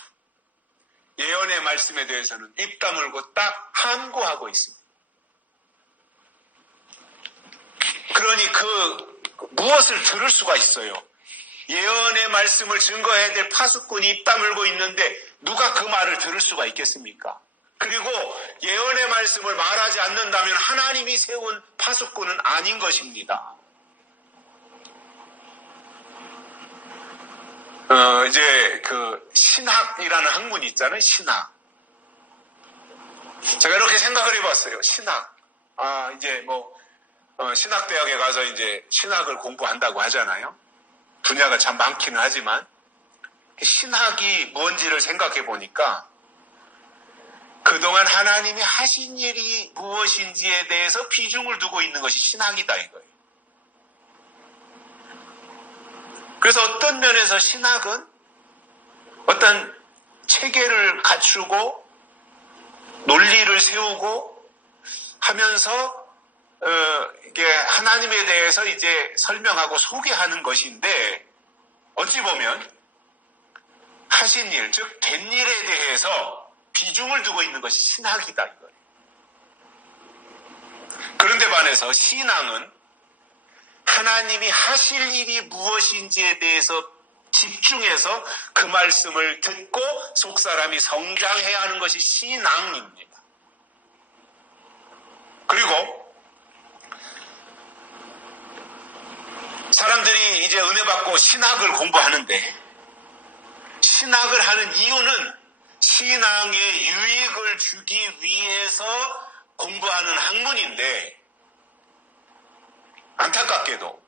예언의 말씀에 대해서는 입 다물고 딱 함구하고 있습니다. 그러니 무엇을 들을 수가 있어요. 예언의 말씀을 증거해야 될 파수꾼이 입 다물고 있는데 누가 그 말을 들을 수가 있겠습니까? 그리고 예언의 말씀을 말하지 않는다면 하나님이 세운 파수꾼은 아닌 것입니다. 이제 신학이라는 학문이 있잖아요. 신학. 제가 이렇게 생각을 해봤어요. 신학. 이제 신학대학에 가서 이제 신학을 공부한다고 하잖아요. 분야가 참 많기는 하지만 신학이 뭔지를 생각해 보니까 그동안 하나님이 하신 일이 무엇인지에 대해서 비중을 두고 있는 것이 신학이다 이거예요. 그래서 어떤 면에서 신학은 어떤 체계를 갖추고 논리를 세우고 하면서 이게 하나님에 대해서 이제 설명하고 소개하는 것인데 어찌 보면 하신 일, 즉 된 일에 대해서 비중을 두고 있는 것이 신학이다 이거예요. 그런데 반해서 신앙은 하나님이 하실 일이 무엇인지에 대해서 집중해서 그 말씀을 듣고 속사람이 성장해야 하는 것이 신앙입니다. 그리고 사람들이 이제 은혜 받고 신학을 공부하는데 신학을 하는 이유는 신앙에 유익을 주기 위해서 공부하는 학문인데 안타깝게도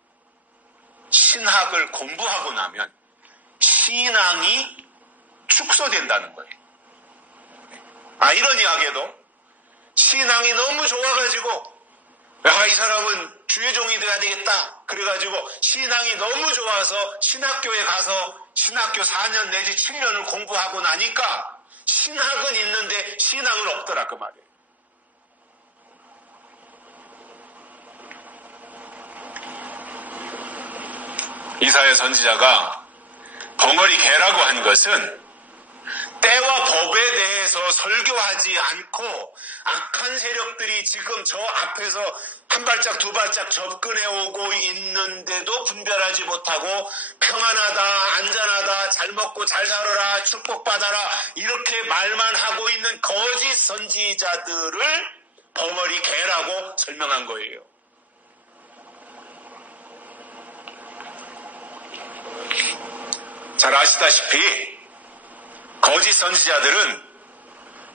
신학을 공부하고 나면 신앙이 축소된다는 거예요. 아이러니하게도 신앙이 너무 좋아가지고 이 사람은 주의 종이 돼야 되겠다. 그래가지고 신앙이 너무 좋아서 신학교에 가서 신학교 4년 내지 7년을 공부하고 나니까 신학은 있는데 신앙은 없더라 그 말이에요. 이사야 선지자가 벙어리 개라고 한 것은 때와 법에 대해서 설교하지 않고 악한 세력들이 지금 저 앞에서 한 발짝 두 발짝 접근해 오고 있는데도 분별하지 못하고 평안하다, 안전하다, 잘 먹고 잘 살아라, 축복받아라 이렇게 말만 하고 있는 거짓 선지자들을 벙어리 개라고 설명한 거예요. 잘 아시다시피 거짓 선지자들은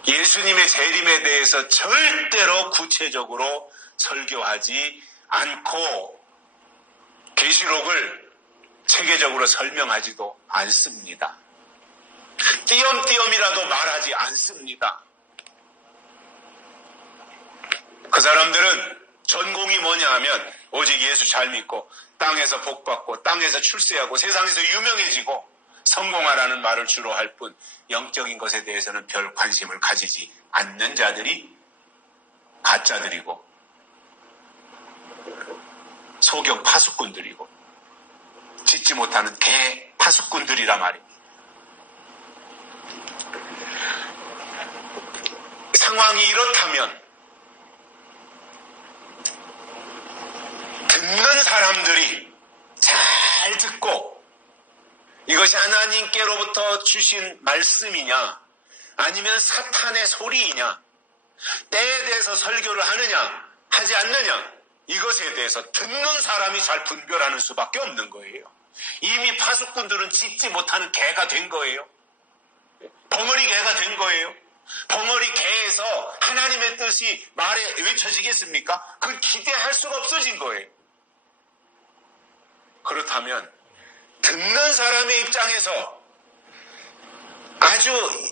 예수님의 재림에 대해서 절대로 구체적으로 설교하지 않고 계시록을 체계적으로 설명하지도 않습니다. 띄엄띄엄이라도 말하지 않습니다. 그 사람들은 전공이 뭐냐 하면 오직 예수 잘 믿고 땅에서 복받고 땅에서 출세하고 세상에서 유명해지고 성공하라는 말을 주로 할 뿐 영적인 것에 대해서는 별 관심을 가지지 않는 자들이 가짜들이고 소경 파수꾼들이고 짓지 못하는 개 파수꾼들이란 말입니다. 상황이 이렇다면 듣는 사람들이 잘 듣고 이것이 하나님께로부터 주신 말씀이냐 아니면 사탄의 소리이냐 때에 대해서 설교를 하느냐 하지 않느냐 이것에 대해서 듣는 사람이 잘 분별하는 수밖에 없는 거예요. 이미 파수꾼들은 짖지 못하는 개가 된 거예요. 벙어리 개가 된 거예요. 벙어리 개에서 하나님의 뜻이 말에 외쳐지겠습니까? 그걸 기대할 수가 없어진 거예요. 그렇다면 듣는 사람의 입장에서 아주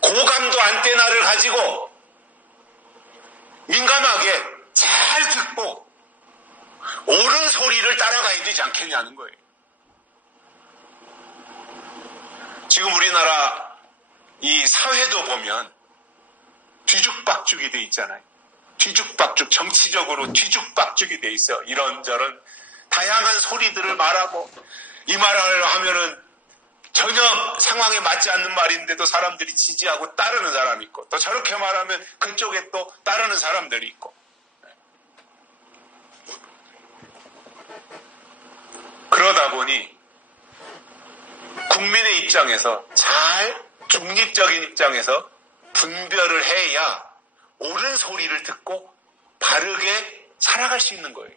고감도 안테나를 가지고 민감하게 잘 듣고 옳은 소리를 따라가야 되지 않겠냐는 거예요. 지금 우리나라 이 사회도 보면 뒤죽박죽이 돼 있잖아요. 뒤죽박죽, 정치적으로 뒤죽박죽이 돼 있어. 이런저런 다양한 소리들을 말하고 이 말을 하면은 전혀 상황에 맞지 않는 말인데도 사람들이 지지하고 따르는 사람이 있고 또 저렇게 말하면 그쪽에 또 따르는 사람들이 있고 그러다 보니 국민의 입장에서 잘 중립적인 입장에서 분별을 해야 옳은 소리를 듣고 바르게 살아갈 수 있는 거예요.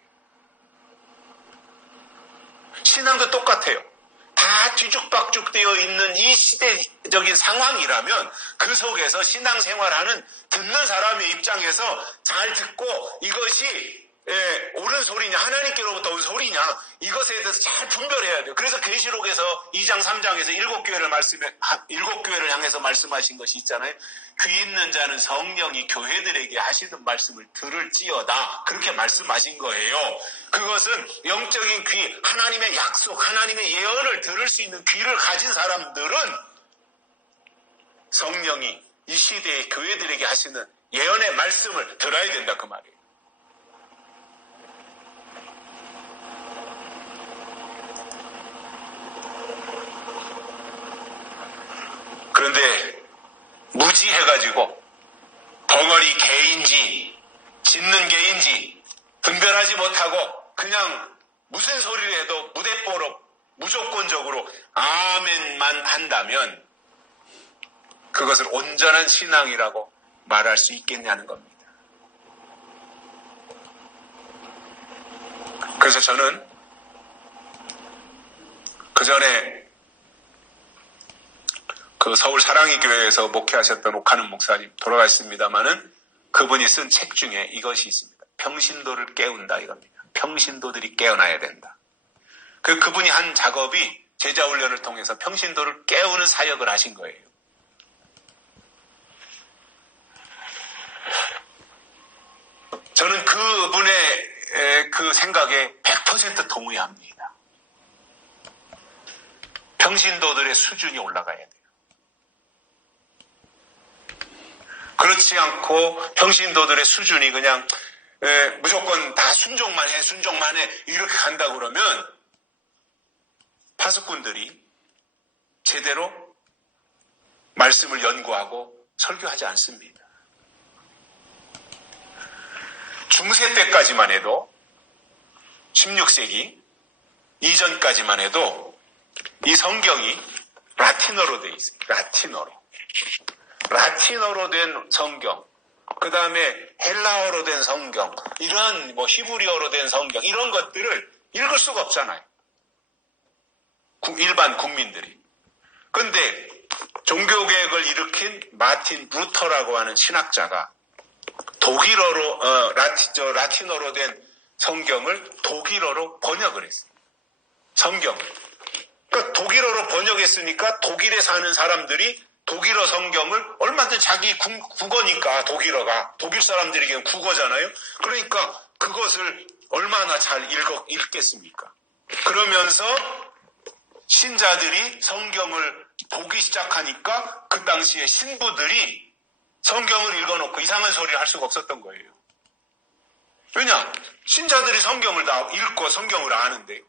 신앙도 똑같아요. 다 뒤죽박죽 되어 있는 이 시대적인 상황이라면 그 속에서 신앙생활하는 듣는 사람의 입장에서 잘 듣고 이것이 옳은 소리냐 하나님께로부터 온 소리냐 이것에 대해서 잘 분별해야 돼요. 그래서 계시록에서 2장 3장에서 7교회를 향해서 말씀하신 것이 있잖아요. 귀 있는 자는 성령이 교회들에게 하시는 말씀을 들을지어다 그렇게 말씀하신 거예요. 그것은 영적인 귀, 하나님의 약속, 하나님의 예언을 들을 수 있는 귀를 가진 사람들은 성령이 이 시대의 교회들에게 하시는 예언의 말씀을 들어야 된다 그 말이에요. 그런데 무지해가지고 벙어리 개인지 짖는 개인지 분별하지 못하고 그냥 무슨 소리를 해도 무대뽀로 무조건적으로 아멘만 한다면 그것을 온전한 신앙이라고 말할 수 있겠냐는 겁니다. 그래서 저는 그 전에 그 서울 사랑의 교회에서 목회하셨던 옥하는 목사님 돌아가셨습니다마는 그분이 쓴 책 중에 이것이 있습니다. 평신도를 깨운다 이겁니다. 평신도들이 깨어나야 된다. 그분이 한 작업이 제자훈련을 통해서 평신도를 깨우는 사역을 하신 거예요. 저는 그분의 그 생각에 100% 동의합니다. 평신도들의 수준이 올라가야 돼요. 그렇지 않고 평신도들의 수준이 그냥 무조건 다 순종만 해 이렇게 간다 그러면 파수꾼들이 제대로 말씀을 연구하고 설교하지 않습니다. 중세 때까지만 해도 16세기 이전까지만 해도 이 성경이 라틴어로 되어 있습니다. 라틴어로 된 성경, 그 다음에 헬라어로 된 성경, 이런 히브리어로 된 성경, 이런 것들을 읽을 수가 없잖아요. 일반 국민들이. 근데 종교개혁을 일으킨 마틴 루터라고 하는 신학자가 독일어로 라틴어로 된 성경을 독일어로 번역을 했어요. 성경을. 그러니까 독일어로 번역했으니까 독일에 사는 사람들이 독일어 성경을 얼마든지 자기 국어니까 독일어가 독일 사람들에게는 국어잖아요. 그러니까 그것을 얼마나 잘 읽겠습니까? 그러면서 신자들이 성경을 보기 시작하니까 그 당시에 신부들이 성경을 읽어놓고 이상한 소리를 할 수가 없었던 거예요. 왜냐? 신자들이 성경을 다 읽고 성경을 아는데.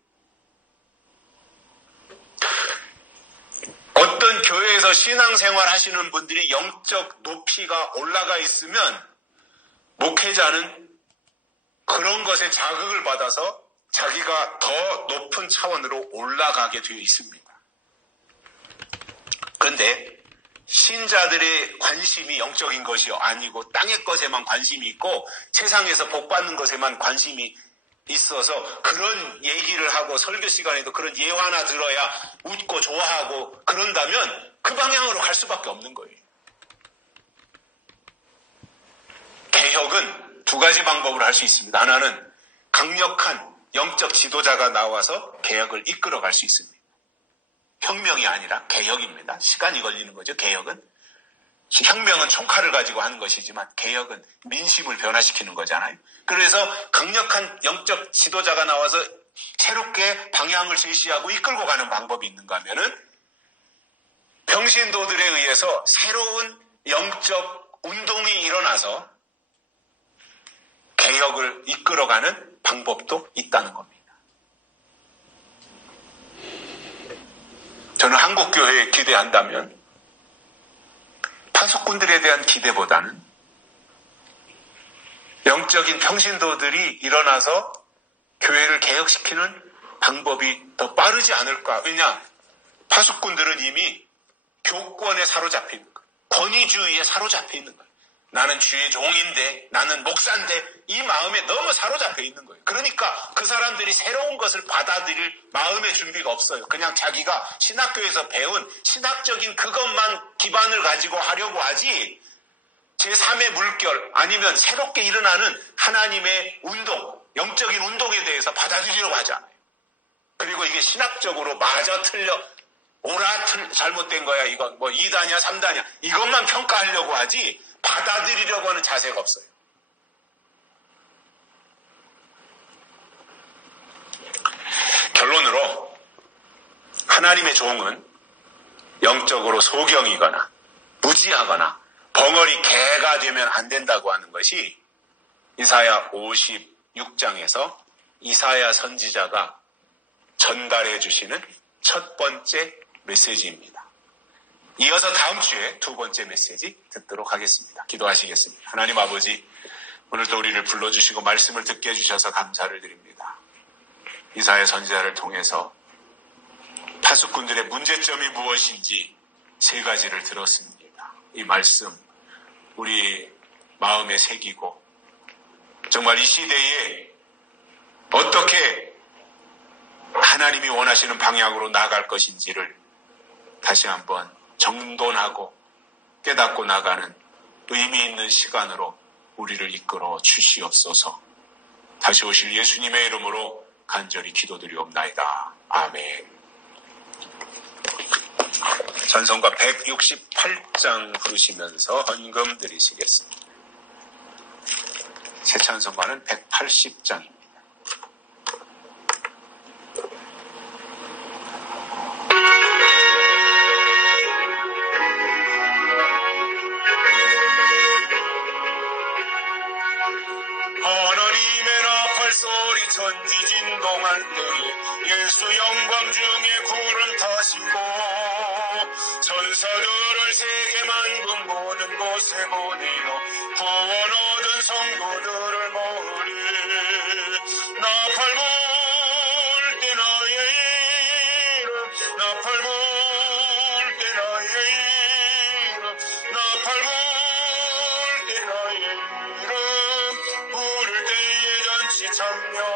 어떤 교회에서 신앙생활 하시는 분들이 영적 높이가 올라가 있으면 목회자는 그런 것에 자극을 받아서 자기가 더 높은 차원으로 올라가게 되어 있습니다. 그런데 신자들의 관심이 영적인 것이 아니고 땅의 것에만 관심이 있고 세상에서 복받는 것에만 관심이 있어서 그런 얘기를 하고 설교 시간에도 그런 예화나 들어야 웃고 좋아하고 그런다면 그 방향으로 갈 수밖에 없는 거예요. 개혁은 두 가지 방법으로 할 수 있습니다. 하나는 강력한 영적 지도자가 나와서 개혁을 이끌어갈 수 있습니다. 혁명이 아니라 개혁입니다. 시간이 걸리는 거죠. 개혁은. 혁명은 총칼을 가지고 하는 것이지만 개혁은 민심을 변화시키는 거잖아요. 그래서 강력한 영적 지도자가 나와서 새롭게 방향을 제시하고 이끌고 가는 방법이 있는가 하면은 평신도들에 의해서 새로운 영적 운동이 일어나서 개혁을 이끌어가는 방법도 있다는 겁니다. 저는 한국교회에 기대한다면 파수꾼들에 대한 기대보다는 영적인 평신도들이 일어나서 교회를 개혁시키는 방법이 더 빠르지 않을까. 왜냐? 파수꾼들은 이미 교권에 사로잡혀 있는 거예요. 권위주의에 사로잡혀 있는 거예요. 나는 주의 종인데, 나는 목사인데 이 마음에 너무 사로잡혀 있는 거예요. 그러니까 그 사람들이 새로운 것을 받아들일 마음의 준비가 없어요. 그냥 자기가 신학교에서 배운 신학적인 그것만 기반을 가지고 하려고 하지 제3의 물결 아니면 새롭게 일어나는 하나님의 운동, 영적인 운동에 대해서 받아들이려고 하지 않아요. 그리고 이게 신학적으로 맞아 틀려 옳아 잘못된 거야 이건 뭐 2다냐 3다냐 이것만 평가하려고 하지 받아들이려고 하는 자세가 없어요. 결론으로 하나님의 종은 영적으로 소경이거나 무지하거나 벙어리 개가 되면 안 된다고 하는 것이 이사야 56장에서 이사야 선지자가 전달해 주시는 첫 번째 메시지입니다. 이어서 다음 주에 두 번째 메시지 듣도록 하겠습니다. 기도하시겠습니다. 하나님 아버지, 오늘도 우리를 불러주시고 말씀을 듣게 해주셔서 감사를 드립니다. 이사야 선지자를 통해서 파수꾼들의 문제점이 무엇인지 세 가지를 들었습니다. 이 말씀 우리 마음에 새기고 정말 이 시대에 어떻게 하나님이 원하시는 방향으로 나아갈 것인지를 다시 한번 정돈하고 깨닫고 나가는 의미 있는 시간으로 우리를 이끌어 주시옵소서. 다시 오실 예수님의 이름으로 간절히 기도드리옵나이다. 아멘. 찬송가 168장 부르시면서 헌금 드리시겠습니다. 새 찬송가는 180장입니다. 하나님의 나팔 소리 천지진동할 때에 예수 영광 중에 구름 타시고 천사들을 세계 만국 모든 곳에 보내어 구원 얻은 성도들을 모으리. 나팔 불 때 나의 이름 나팔 불 때 나의 이름 나팔 불 때 나의 이름 부를 때에 잔치 참여